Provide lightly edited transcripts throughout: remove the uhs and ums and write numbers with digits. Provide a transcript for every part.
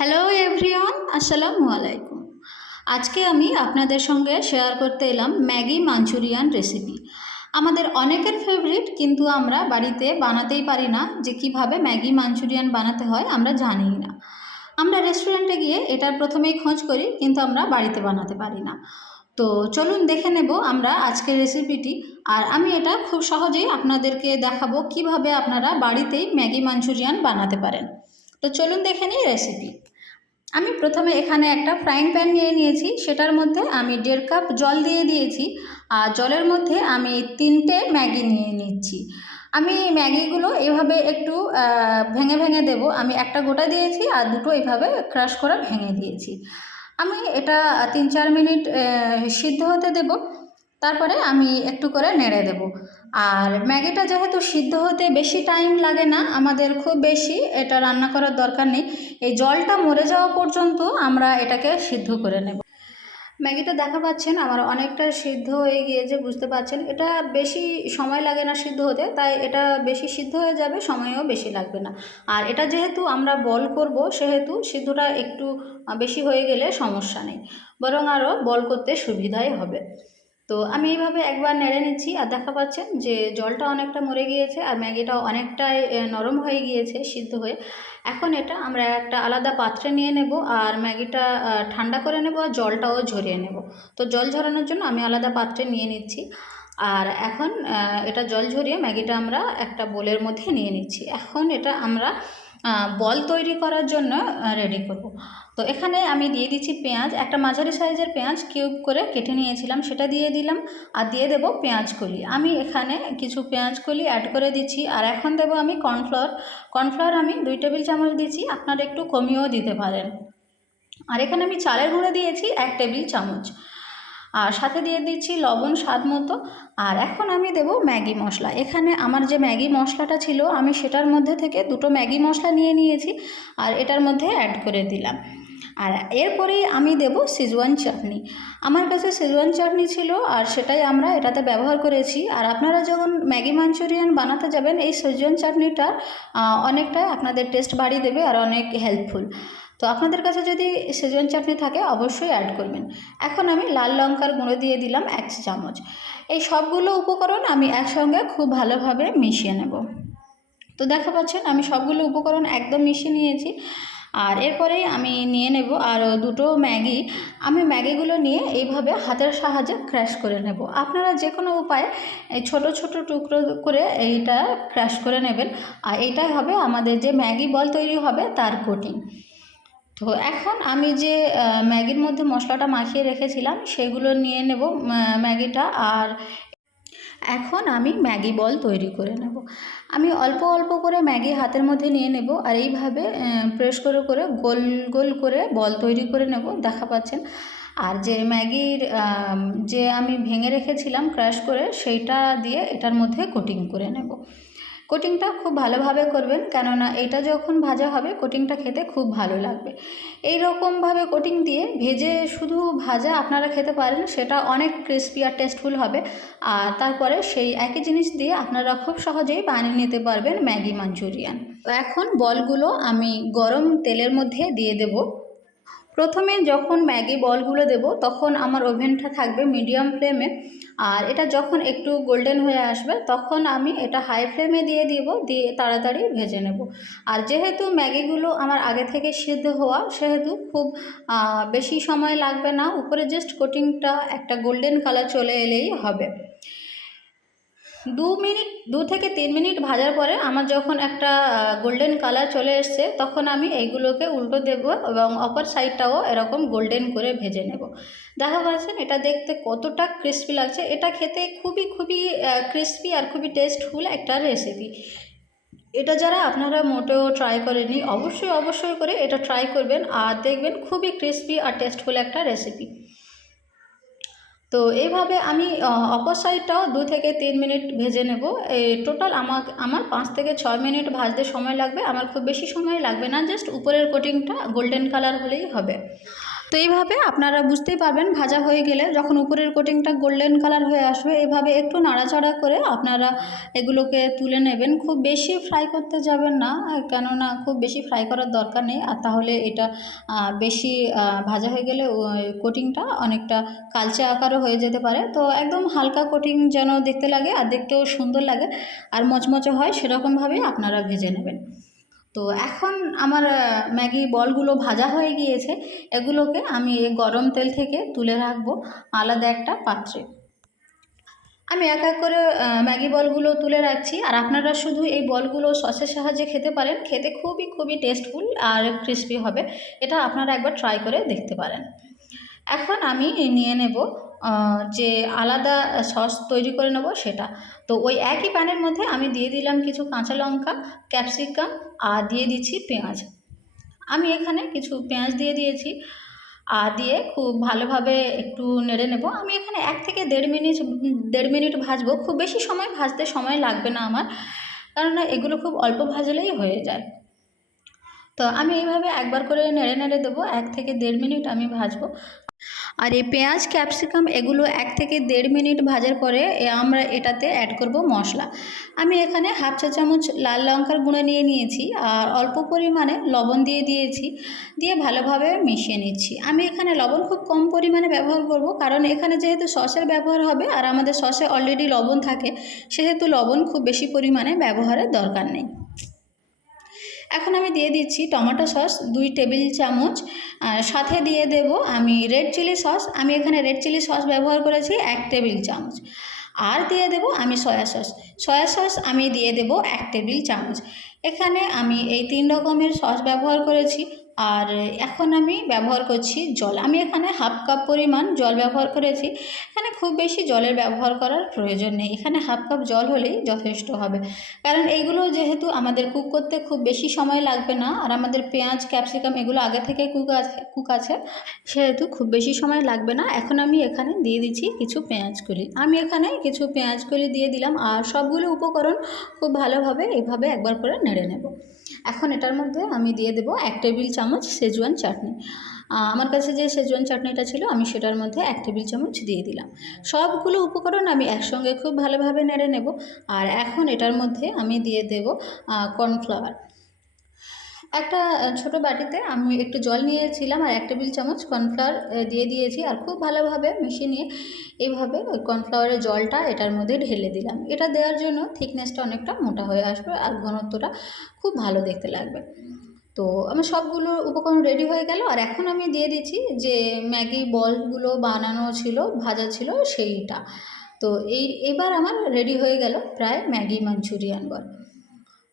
Hello everyone, আসসালামু আলাইকুম। আজকে আমি আপনাদের সঙ্গে শেয়ার করতে এলাম ম্যাগি মাঞ্চুরিয়ান রেসিপি। আমাদের অনেকের ফেভারিট, কিন্তু আমরা বাড়িতে বানাতেই পারি না। যে কিভাবে ম্যাগি মাঞ্চুরিয়ান বানাতে হয় আমরা জানিই না। আমরা রেস্টুরেন্টে গিয়ে এটার প্রথমেই খোঁজ করি, কিন্তু আমরা বাড়িতে বানাতে পারি না। তো চলুন দেখে নেব আমরা আজকের রেসিপিটি। আর আমি এটা খুব সহজেই আপনাদেরকে দেখাবো কিভাবে আপনারা বাড়িতেই ম্যাগি মাঞ্চুরিয়ান বানাতে পারেন। তো চলুন দেখে নিই রেসিপি। আমি প্রথমে এখানে একটা ফ্রাইং প্যান নিয়ে নিয়েছি, সেটার মধ্যে আমি 1.5 কাপ জল দিয়ে দিয়েছি। আর জলের মধ্যে আমি 3টে ম্যাগি নিয়ে নিচ্ছি। আমি ম্যাগিগুলো এভাবে একটু ভেঙে ভেঙে দেব। আমি একটা গোটা দিয়েছি আর দুটো এইভাবে ক্রাশ করে ভেঙে দিয়েছি। আমি এটা 3-4 মিনিট সিদ্ধ হতে দেব। তারপরে আমি একটু করে নেড়ে দেব। আর ম্যাগিটা যেহেতু সিদ্ধ হতে বেশি টাইম লাগে না, আমাদের খুব বেশি এটা রান্না করার দরকার নেই। এই জলটা মরে যাওয়া পর্যন্ত আমরা এটাকে সিদ্ধ করে নেব। ম্যাগিটা দেখা পাচ্ছেন আমার অনেকটা সিদ্ধ হয়ে গিয়েছে, বুঝতে পারছেন। এটা বেশি সময় লাগে না সিদ্ধ হতে, তাই এটা বেশি সিদ্ধ হয়ে যাবে, সময়ও বেশি লাগবে না। আর এটা যেহেতু আমরা বল করব, সেহেতু সিদ্ধটা একটু বেশি হয়ে গেলে সমস্যা নেই, বরং আরও বল করতে সুবিধাই হবে। তো আমি এইভাবে একবার নেড়ে নিচ্ছি, আর দেখা পাচ্ছেন যে জলটা অনেকটা মরে গিয়েছে আর ম্যাগিটাও অনেকটাই নরম হয়ে গিয়েছে সিদ্ধ হয়ে। এখন এটা আমরা একটা আলাদা পাত্রে নিয়ে নেব আর ম্যাগিটা ঠান্ডা করে নেব আর জলটাও ঝরিয়ে নেব। তো জল ঝরানোর জন্য আমি আলাদা পাত্রে নিয়ে নিচ্ছি। আর এখন এটা জল ঝরিয়ে ম্যাগিটা আমরা একটা বোলের মধ্যে নিয়ে নিচ্ছি। এখন এটা আমরা বল তৈরি করার জন্য রেডি করব। তো এখানে আমি দিয়ে দিচ্ছি পেঁয়াজ, একটা মাঝারি সাইজের পেঁয়াজ কিউব করে কেটে নিয়েছিলাম, সেটা দিয়ে দিলাম। আর দিয়ে দেব পেঁয়াজ কলি। আমি এখানে কিছু পেঁয়াজ কলি অ্যাড করে দিচ্ছি। আর এখন দেব আমি কর্নফ্লাওয়ার আমি 2 টেবিল চামচ দিচ্ছি, আপনারা একটু কমিয়েও দিতে পারেন। আর এখানে আমি চালের গুঁড়ো দিয়েছি 1 টেবিল চামচ। আর সাথে দিয়ে দিচ্ছি লবণ স্বাদ মতো। আর এখন আমি দেব ম্যাগি মশলা। এখানে আমার যে ম্যাগি মশলাটা ছিল, আমি সেটার মধ্যে থেকে 2টো ম্যাগি মশলা নিয়ে নিয়েছি আর এটার মধ্যে অ্যাড করে দিলাম। আর এরপরেই আমি দেব সিজওয়ান চাটনি। আমার কাছে সিজওয়ান চাটনি ছিল আর সেটাই আমরা এটাতে ব্যবহার করেছি। আর আপনারা যখন ম্যাগি মাঞ্চুরিয়ান বানাতে যাবেন, এই সিজওয়ান চাটনিটা অনেকটা আপনাদের টেস্ট বাড়িয়ে দেবে আর অনেক হেল্পফুল। তো আপনাদের কাছে যদি সেজওয়ান চাটনি থাকে অবশ্যই অ্যাড করবেন। এখন আমি লাল লঙ্কার গুঁড়ো দিয়ে দিলাম 1 চামচ। এই সবগুলো উপকরণ আমি একসঙ্গে খুব ভালোভাবে মিশিয়ে নেব। তো দেখা পাচ্ছেন আমি সবগুলো উপকরণ একদম মিশিয়ে নিয়েছি। আর এরপরেই আমি নিয়ে নেব আর 2টো ম্যাগি। আমি ম্যাগিগুলো নিয়ে এইভাবে হাতের সাহায্যে ক্র্যাশ করে নেব। আপনারা যে কোনো উপায়ে এই ছোটো ছোটো টুকরো করে এইটা ক্র্যাশ করে নেবেন। আর এইটাই হবে আমাদের যে ম্যাগি বল তৈরি হবে তার কোটিং। তো এখন আমি যে ম্যাগির মধ্যে মশলাটা মাখিয়ে রেখেছিলাম সেগুলো নিয়ে নেব ম্যাগিটা। আর এখন আমি ম্যাগি বল তৈরি করে নেব। আমি অল্প অল্প করে ম্যাগি হাতের মধ্যে নিয়ে নেব আর এইভাবে প্রেস করে করে গোল গোল করে বল তৈরি করে নেব, দেখা পাচ্ছেন। আর যে ম্যাগির যে আমি ভেঙে রেখেছিলাম ক্রাশ করে, সেইটা দিয়ে এটার মধ্যে কোটিং করে নেব। কোটিংটা খুব ভালোভাবে করবেন, কেননা এটা যখন ভাজা হবে কোটিংটা খেতে খুব ভালো লাগবে। এই রকমভাবে কোটিং দিয়ে ভেজে শুধু ভাজা আপনারা খেতে পারেন, সেটা অনেক ক্রিস্পি আর টেস্টফুল হবে। আর তারপরে সেই একই জিনিস দিয়ে আপনারা খুব সহজেই বানিয়ে নিতে পারবেন ম্যাগি মাঞ্চুরিয়ান। তো এখন বলগুলো আমি গরম তেলের মধ্যে দিয়ে দেব। প্রথমে যখন ম্যাগি বলগুলো দেব তখন আমার ওভেনটা থাকবে মিডিয়াম ফ্লেমে। আর এটা যখন একটু গোল্ডেন হয়ে আসবে তখন আমি এটা হাই ফ্লেমে দিয়ে দিব, দিয়ে তাড়াতাড়ি ভেজে নেব। আর যেহেতু ম্যাগিগুলো আমার আগে থেকে সিদ্ধ হওয়া, সেহেতু খুব বেশি সময় লাগবে না। উপরে জাস্ট কোটিংটা একটা গোল্ডেন কালার চলে এলেই হবে। 2 থেকে 3 মিনিট ভাজার পরে আমার যখন একটা গোল্ডেন কালার চলে এসছে, তখন আমি এইগুলোকে উল্টো দেব এবং অপর সাইডটাও এরকম গোল্ডেন করে ভেজে নেব। দেখা পাচ্ছেন এটা দেখতে কতটা ক্রিস্পি লাগছে। এটা খেতে খুবই খুবই ক্রিস্পি আর খুবই টেস্টফুল একটা রেসিপি। এটা যারা আপনারা মোটেও ট্রাই করেননি, অবশ্যই অবশ্যই করে এটা ট্রাই করবেন আর দেখবেন খুবই ক্রিস্পি আর টেস্টফুল একটা রেসিপি। তো এইভাবে আমি অপর সাইডটাও 2 থেকে 3 মিনিট ভেজে নেব। টোটাল আমার 5 থেকে 6 মিনিট ভাজতে সময় লাগবে। আমার খুব বেশি সময় লাগবে না, জাস্ট উপরের কোটিংটা গোল্ডেন কালার হলেই হবে। তো এইভাবে আপনারা বুঝতেই পারবেন ভাজা হয়ে গেলে, যখন উপরের কোটিংটা গোল্ডেন কালার হয়ে আসবে এইভাবে একটু নাড়াচাড়া করে আপনারা এগুলোকে তুলে নেবেন। খুব বেশি ফ্রাই করতে যাবেন না, কেননা খুব বেশি ফ্রাই করার দরকার নেই, আর তাহলে এটা বেশি ভাজা হয়ে গেলে কোটিংটা অনেকটা কালচে আকারও হয়ে যেতে পারে। তো একদম হালকা কোটিং যেন দেখতে লাগে আর দেখতেও সুন্দর লাগে আর মচমচে হয়, সেরকমভাবেই আপনারা ভেজে নেবেন। তো এখন আমার ম্যাগি বলগুলো ভাজা হয়ে গিয়েছে, এগুলোকে আমি গরম তেল থেকে তুলে রাখবো আলাদা একটা পাত্রে। আমি এক এক করে ম্যাগি বলগুলো তুলে রাখছি, আর আপনারা শুধু এই বলগুলো সসের সাহায্যে খেতে পারেন, খেতে খুবই খুবই টেস্টফুল আর ক্রিস্পি হবে। এটা আপনারা একবার ট্রাই করে দেখতে পারেন। এখন আমি নিয়ে নেব যে আলাদা সস তৈরি করে নেব সেটা। তো ওই একই প্যানের মধ্যে আমি দিয়ে দিলাম কিছু কাঁচা লঙ্কা, ক্যাপসিকাম আর দিয়ে দিচ্ছি পেঁয়াজ। আমি এখানে কিছু পেঁয়াজ দিয়ে দিয়েছি আর দিয়ে খুব ভালোভাবে একটু নেড়ে নেব। আমি এখানে 1 থেকে দেড় মিনিট ভাজবো, খুব বেশি সময় ভাজতে সময় লাগবে না আমার, কেননা এগুলো খুব অল্প ভাজলেই হয়ে যায়। তো আমি এইভাবে একবার করে নেড়ে নেড়ে দেবো, 1 থেকে দেড় মিনিট আমি ভাজবো। আর এই পেঁয়াজ ক্যাপসিকাম এগুলো 1 থেকে দেড় মিনিট ভাজার পরে আমরা এটাতে অ্যাড করব মশলা। আমি এখানে হাফ চা চামচ লাল লঙ্কার গুঁড়ো নিয়ে নিয়েছি আর অল্প পরিমাণে লবণ দিয়ে দিয়েছি, দিয়ে ভালোভাবে মিশিয়ে নিচ্ছি। আমি এখানে লবণ খুব কম পরিমাণে ব্যবহার করব, কারণ এখানে যেহেতু সসের ব্যবহার হবে আর আমাদের সসে অলরেডি লবণ থাকে, সেহেতু লবণ খুব বেশি পরিমাণে ব্যবহারের দরকার নেই। এখন আমি দিয়ে দিচ্ছি টমেটো সস 2 টেবিল চামচ, সাথে দিয়ে দেব আমি রেড চিলি সস। আমি এখানে রেড চিলি সস ব্যবহার করেছি 1 টেবিল চামচ। আর দিয়ে দেব আমি সয়া সস আমি দিয়ে দেব 1 টেবিল চামচ। এখানে আমি এই 3 রকমের সস ব্যবহার করেছি। আর এখন আমি ব্যবহার করছি জল। আমি এখানে হাফ কাপ পরিমাণ জল ব্যবহার করেছি। এখানে খুব বেশি জলের ব্যবহার করার প্রয়োজন নেই, এখানে হাফ কাপ জল হলেই যথেষ্ট হবে, কারণ এইগুলো যেহেতু আমাদের কুক করতে খুব বেশি সময় লাগবে না, আর আমাদের পেঁয়াজ ক্যাপসিকাম এগুলো আগে থেকে কুক আছে, সেহেতু খুব বেশি সময় লাগবে না। এখন আমি এখানে দিয়ে দিচ্ছি কিছু পেঁয়াজ কলি। আমি এখানে কিছু পেঁয়াজ কলি দিয়ে দিলাম আর সবগুলো উপকরণ খুব ভালোভাবে এইভাবে একবার করে নেড়ে নেব। এখন এটার মধ্যে আমি দিয়ে দেব 1 টেবিল চামচ সেজওয়ান চাটনি। আমার কাছে যে সেজওয়ান চাটনিটা ছিল আমি সেটার মধ্যে 1 টেবিল চামচ দিয়ে দিলাম। সবগুলো উপকরণ আমি একসঙ্গে খুব ভালোভাবে নেড়ে নেব। আর এখন এটার মধ্যে আমি দিয়ে দেব কর্নফ্লাওয়ার। একটা ছোট বাটিতে আমি একটু জল নিয়েছিলাম আর 1 টেবিল চামচ কর্নফ্লাওয়ার দিয়ে দিয়েছি, আর খুব ভালোভাবে মিশিয়ে নিয়ে এইভাবে ওই কর্নফ্লাওয়ারের জলটা এটার মধ্যে ঢেলে দিলাম। এটা দেওয়ার জন্য থিকনেসটা অনেকটা মোটা হয়ে আসবে আর ঘনত্বটা খুব ভালো দেখতে লাগবে। তো আমার সবগুলো উপকরণ রেডি হয়ে গেল, আর এখন আমি দিয়ে দিচ্ছি যে ম্যাগি বলগুলো বানানো ছিল, ভাজা ছিল সেইটা। তো এবার আমার রেডি হয়ে গেল প্রায় ম্যাগি মাঞ্চুরিয়ান বল।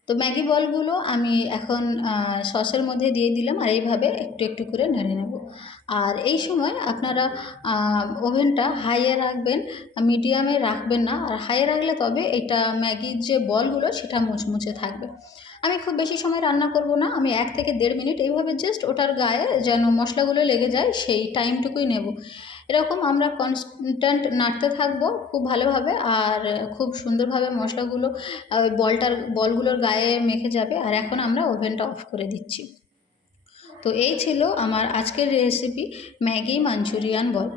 তো ম্যাগি বলগুলো আমি এখন সসের মধ্যে দিয়ে দিলাম আর এইভাবে একটু একটু করে নেড়ে নেব। আর এই সময় আপনারা ওভেনটা হাইয়ে রাখবেন, মিডিয়ামে রাখবেন না। আর হাইয়ে রাখলে তবে এটা ম্যাগির যে বলগুলো সেটা মুচমুচে থাকবে। আমি খুব বেশি সময় রান্না করব না, আমি 1 থেকে দেড় মিনিট এইভাবে জাস্ট ওটার গায়ে যেন মশলাগুলো লেগে যায় সেই টাইমটুকুই নেব। এরকম আমরা কনস্ট্যান্ট নাড়তে থাকবো খুব ভালোভাবে, আর খুব সুন্দরভাবে মশলাগুলো ওই বলগুলোর গায়ে মেখে যাবে। আর এখন আমরা ওভেনটা অফ করে দিচ্ছি। তো এই ছিল আমার আজকের রেসিপি ম্যাগি মাঞ্চুরিয়ান বল।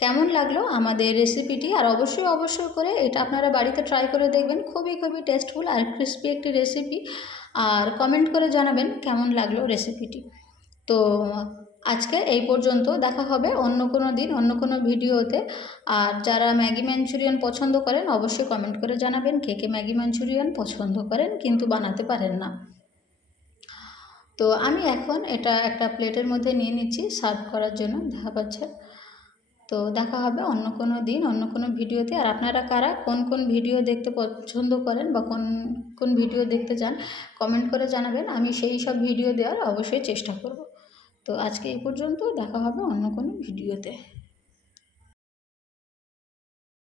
কেমন লাগলো আমাদের রেসিপিটি? আর অবশ্যই করে এটা আপনারা বাড়িতে ট্রাই করে দেখবেন, খুবই খুবই টেস্টফুল আর ক্রিস্পি একটি রেসিপি। আর কমেন্ট করে জানাবেন কেমন লাগলো রেসিপিটি। তো আজকে এই পর্যন্ত, দেখা হবে অন্য কোনো দিন অন্য কোনো ভিডিওতে। আর যারা ম্যাগি মাঞ্চুরিয়ান পছন্দ করেন অবশ্যই কমেন্ট করে জানাবেন কে কে ম্যাগি মাঞ্চুরিয়ান পছন্দ করেন কিন্তু বানাতে পারেন না। তো আমি এখন এটা একটা প্লেটের মধ্যে নিয়ে নিচ্ছি সার্ভ করার জন্য, দেখা পাচ্ছে। তো দেখা হবে অন্য কোনো দিন অন্য কোনো ভিডিওতে। আর আপনারা কারা কোন কোন ভিডিও দেখতে পছন্দ করেন বা কোন কোন ভিডিও দেখতে চান কমেন্ট করে জানাবেন, আমি সেই সব ভিডিও দেওয়ার অবশ্যই চেষ্টা করব। তো আজকে এই পর্যন্ত, দেখা হবে অন্য কোনো ভিডিওতে।